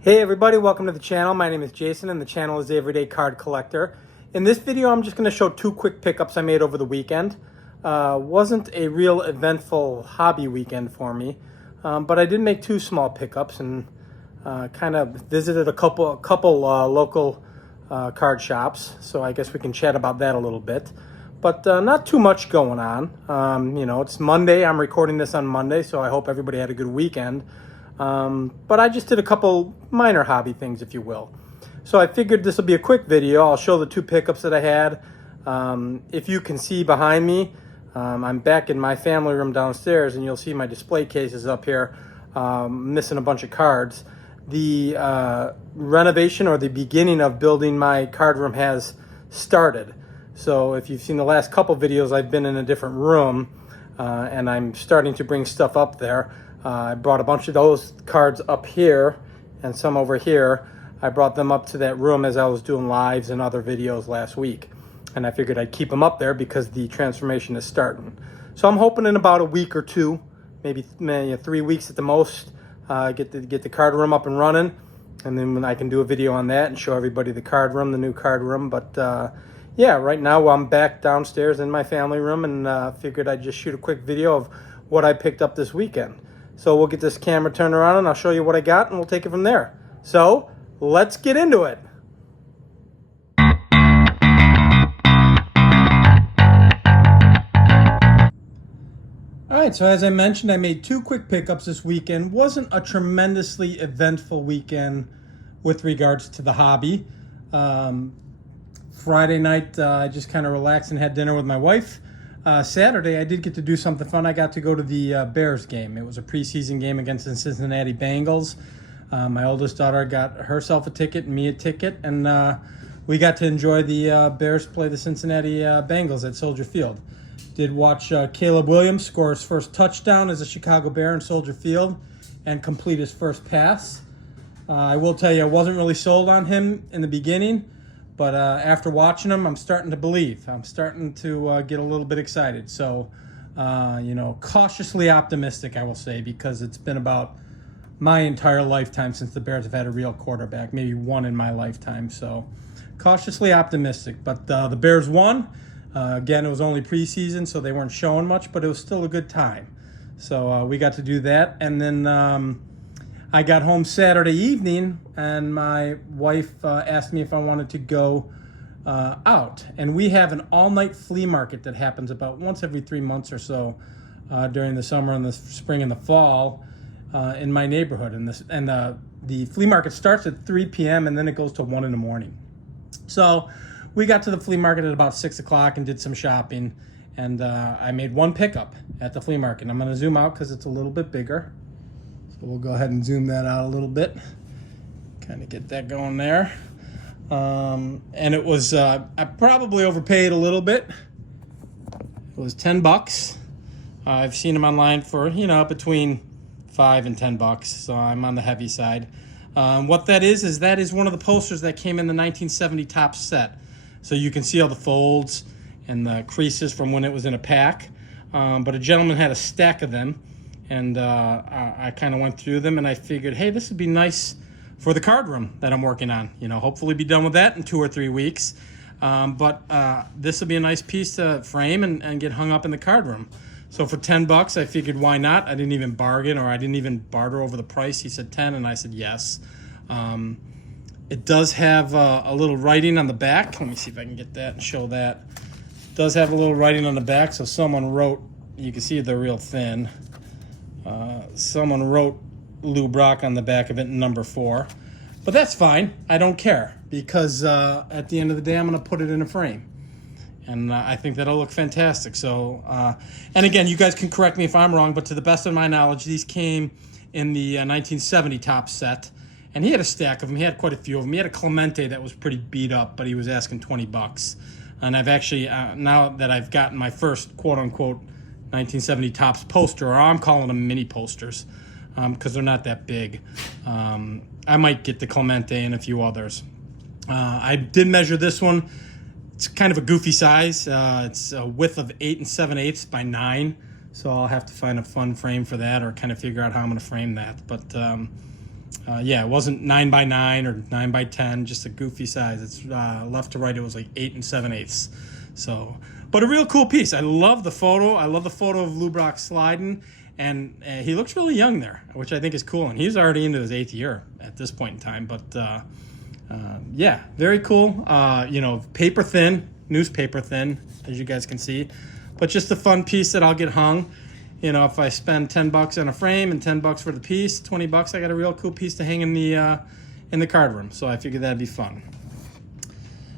Hey everybody, welcome to the channel. My name is Jason and the channel is the Everyday Card Collector. In this video, I'm just going to show two quick pickups I made over the weekend. Wasn't a real eventful hobby weekend for me, but I did make two small pickups and kind of visited a couple local card shops. So I guess we can chat about that a little bit. But not too much going on. It's Monday. I'm recording this on Monday, so I hope everybody had a good weekend. But I just did a couple minor hobby things, if you will. So I figured this will be a quick video. I'll show the two pickups that I had. If you can see behind me, I'm back in my family room downstairs, and you'll see my display cases up here, missing a bunch of cards. The renovation or the beginning of building my card room has started. So if you've seen the last couple videos, I've been in a different room, and I'm starting to bring stuff up there. I brought a bunch of those cards up here and some over here. I brought them up to that room as I was doing lives and other videos last week. And I figured I'd keep them up there because the transformation is starting. So I'm hoping in about a week or two, maybe 3 weeks at the most, get the card room up and running. And then I can do a video on that and show everybody the card room, the new card room. But yeah, right now I'm back downstairs in my family room and figured I'd just shoot a quick video of what I picked up this weekend. So we'll get this camera turned around and I'll show you what I got and we'll take it from there. So let's get into it. All right, so as I mentioned, I made two quick pickups this weekend. Wasn't a tremendously eventful weekend with regards to the hobby. Friday night, I just kind of relaxed and had dinner with my wife. Saturday, I did get to do something fun. I got to go to the Bears game. It was a preseason game against the Cincinnati Bengals. My oldest daughter got herself a ticket and me a ticket, and we got to enjoy the Bears play the Cincinnati Bengals at Soldier Field. Did watch Caleb Williams score his first touchdown as a Chicago Bear in Soldier Field and complete his first pass. I will tell you, I wasn't really sold on him in the beginning. But after watching them, I'm starting to believe. I'm starting to get a little bit excited. So, cautiously optimistic, I will say, because it's been about my entire lifetime since the Bears have had a real quarterback, maybe one in my lifetime. So, cautiously optimistic. But the Bears won. Again, it was only preseason, so they weren't showing much, but it was still a good time. So, we got to do that. And then I got home Saturday evening and my wife asked me if I wanted to go out. And we have an all-night flea market that happens about once every 3 months or so during the summer and the spring and the fall in my neighborhood. And the flea market starts at 3 p.m. and then it goes to 1 in the morning. So we got to the flea market at about 6 o'clock and did some shopping. And I made one pickup at the flea market. I'm going to zoom out because it's a little bit bigger. So we'll go ahead and zoom that out a little bit. Kind of get that going there. And it was, I probably overpaid a little bit. It was $10. I've seen them online for, between $5 and $10. So I'm on the heavy side. What that is that is one of the posters that came in the 1970 Topps set. So you can see all the folds and the creases from when it was in a pack. But a gentleman had a stack of them. And I kind of went through them and I figured, hey, this would be nice for the card room that I'm working on. Hopefully be done with that in 2 or 3 weeks. But this will be a nice piece to frame and get hung up in the card room. So for $10, I figured, why not? I didn't even bargain or I didn't even barter over the price. He said 10 and I said yes. It does have a little writing on the back. Let me see if I can get that and show that. It does have a little writing on the back. So someone wrote, you can see they're real thin. Someone wrote Lou Brock on the back of it in number 4. But that's fine. I don't care because at the end of the day, I'm going to put it in a frame. And I think that'll look fantastic. So, and again, you guys can correct me if I'm wrong, but to the best of my knowledge, these came in the 1970 Topps set. And he had a stack of them. He had quite a few of them. He had a Clemente that was pretty beat up, but he was asking $20. And I've actually, now that I've gotten my first quote-unquote 1970 Topps poster, or I'm calling them mini posters because they're not that big. I might get the Clemente and a few others. I did measure this one. It's kind of a goofy size. It's a width of 8 7/8 by 9. So I'll have to find a fun frame for that or kind of figure out how I'm going to frame that. But Yeah, it wasn't 9x9 or 9x10, just a goofy size. It's left to right, it was like 8 7/8. So, but a real cool piece. I love the photo. I love the photo of Lou Brock sliding, and he looks really young there, which I think is cool. And he's already into his 8th year at this point in time. But yeah, very cool. You know, paper thin, newspaper thin, as you guys can see. But just a fun piece that I'll get hung. You know, if I spend $10 on a frame and $10 for the piece, $20, I got a real cool piece to hang in the card room. So I figured that'd be fun.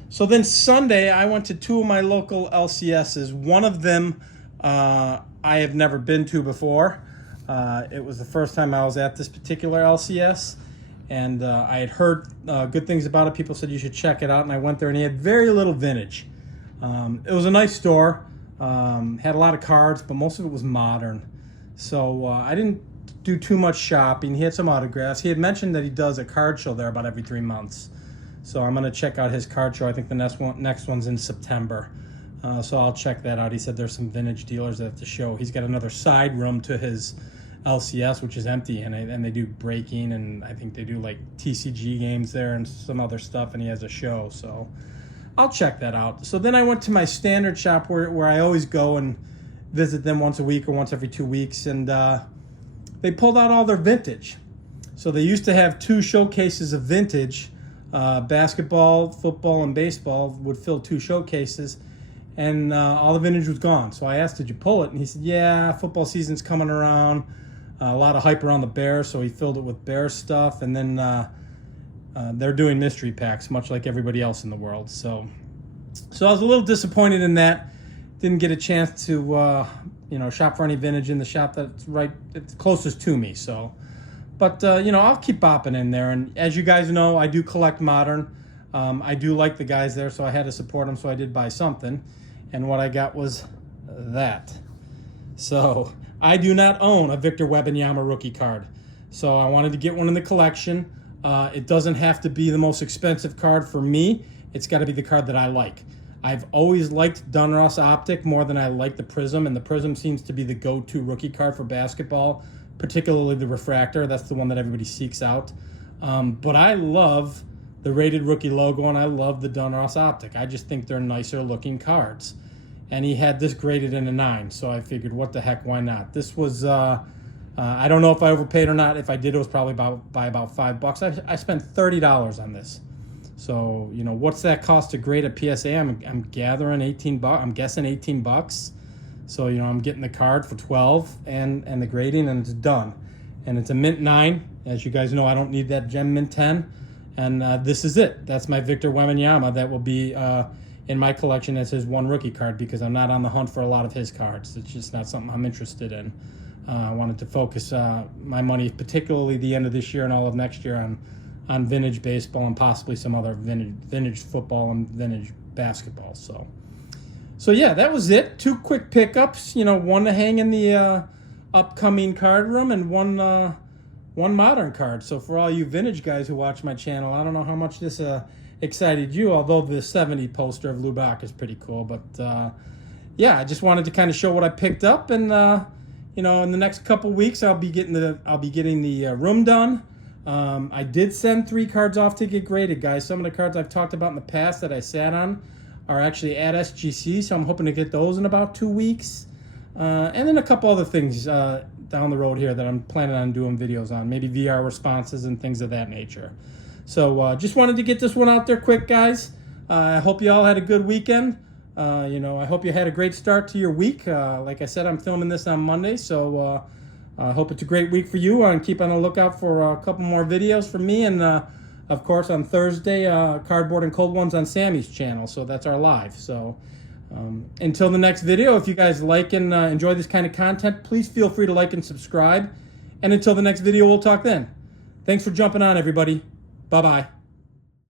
So then Sunday, I went to 2 of my local LCSs. One of them I have never been to before. It was the first time I was at this particular LCS, and I had heard good things about it. People said you should check it out, and I went there, and he had very little vintage. It was a nice store. Had a lot of cards, but most of it was modern. So I didn't do too much shopping. He had some autographs. He had mentioned that he does a card show there about every 3 months. So I'm going to check out his card show. I think the next one's in September. So I'll check that out. He said there's some vintage dealers at the show. He's got another side room to his LCS, which is empty, and they do breaking, and I think they do like TCG games there and some other stuff, and he has a show. So I'll check that out. So then I went to my standard shop where I always go and visit them once a week or once every 2 weeks, and they pulled out all their vintage. So they used to have 2 showcases of vintage. Basketball, football, and baseball would fill 2 showcases, and all the vintage was gone. So I asked, did you pull it? And he said, yeah, football season's coming around. A lot of hype around the Bears, so he filled it with Bears stuff, and then they're doing mystery packs, much like everybody else in the world. So I was a little disappointed in that. Didn't get a chance to shop for any vintage in the shop it's closest to me. So, but I'll keep bopping in there. And as you guys know, I do collect modern. I do like the guys there, so I had to support them. So I did buy something, and what I got was that. So I do not own a Victor Wembanyama rookie card, so I wanted to get one in the collection. It doesn't have to be the most expensive card for me. It's got to be the card that I like. I've always liked Donruss Optic more than I like the Prism, and the Prism seems to be the go-to rookie card for basketball, particularly the Refractor. That's the one that everybody seeks out. But I love the Rated Rookie logo, and I love the Donruss Optic. I just think they're nicer looking cards. And he had this graded in a 9, so I figured, what the heck, why not? This was... I don't know if I overpaid or not. If I did, it was probably by about $5. I spent $30 on this. So, what's that cost to grade a PSA? I'm gathering $18. I'm guessing $18. So, I'm getting the card for $12 and the grading, and it's done. And it's a mint 9. As you guys know, I don't need that gem mint 10. And this is it. That's my Victor Wembanyama. That will be in my collection as his 1 rookie card, because I'm not on the hunt for a lot of his cards. It's just not something I'm interested in. I wanted to focus my money, particularly the end of this year and all of next year, on vintage baseball and possibly some other vintage football and vintage basketball. So yeah, that was it. 2 quick pickups. One to hang in the upcoming card room, and one modern card. So for all you vintage guys who watch my channel, I don't know how much this excited you, although the 70 poster of Lou Brock is pretty cool. But yeah, I just wanted to kind of show what I picked up, and in the next couple weeks, I'll be getting the room done. I did send 3 cards off to get graded, guys. Some of the cards I've talked about in the past that I sat on are actually at SGC, so I'm hoping to get those in about 2 weeks. And then a couple other things down the road here that I'm planning on doing videos on, maybe VR responses and things of that nature. So just wanted to get this one out there quick, guys. I hope you all had a good weekend. I hope you had a great start to your week. Like I said, I'm filming this on Monday, so I hope it's a great week for you. And keep on the lookout for a couple more videos from me. And, of course, on Thursday, Cardboard and Cold Ones on Sammy's channel. So that's our live. So until the next video, if you guys like and enjoy this kind of content, please feel free to like and subscribe. And until the next video, we'll talk then. Thanks for jumping on, everybody. Bye-bye.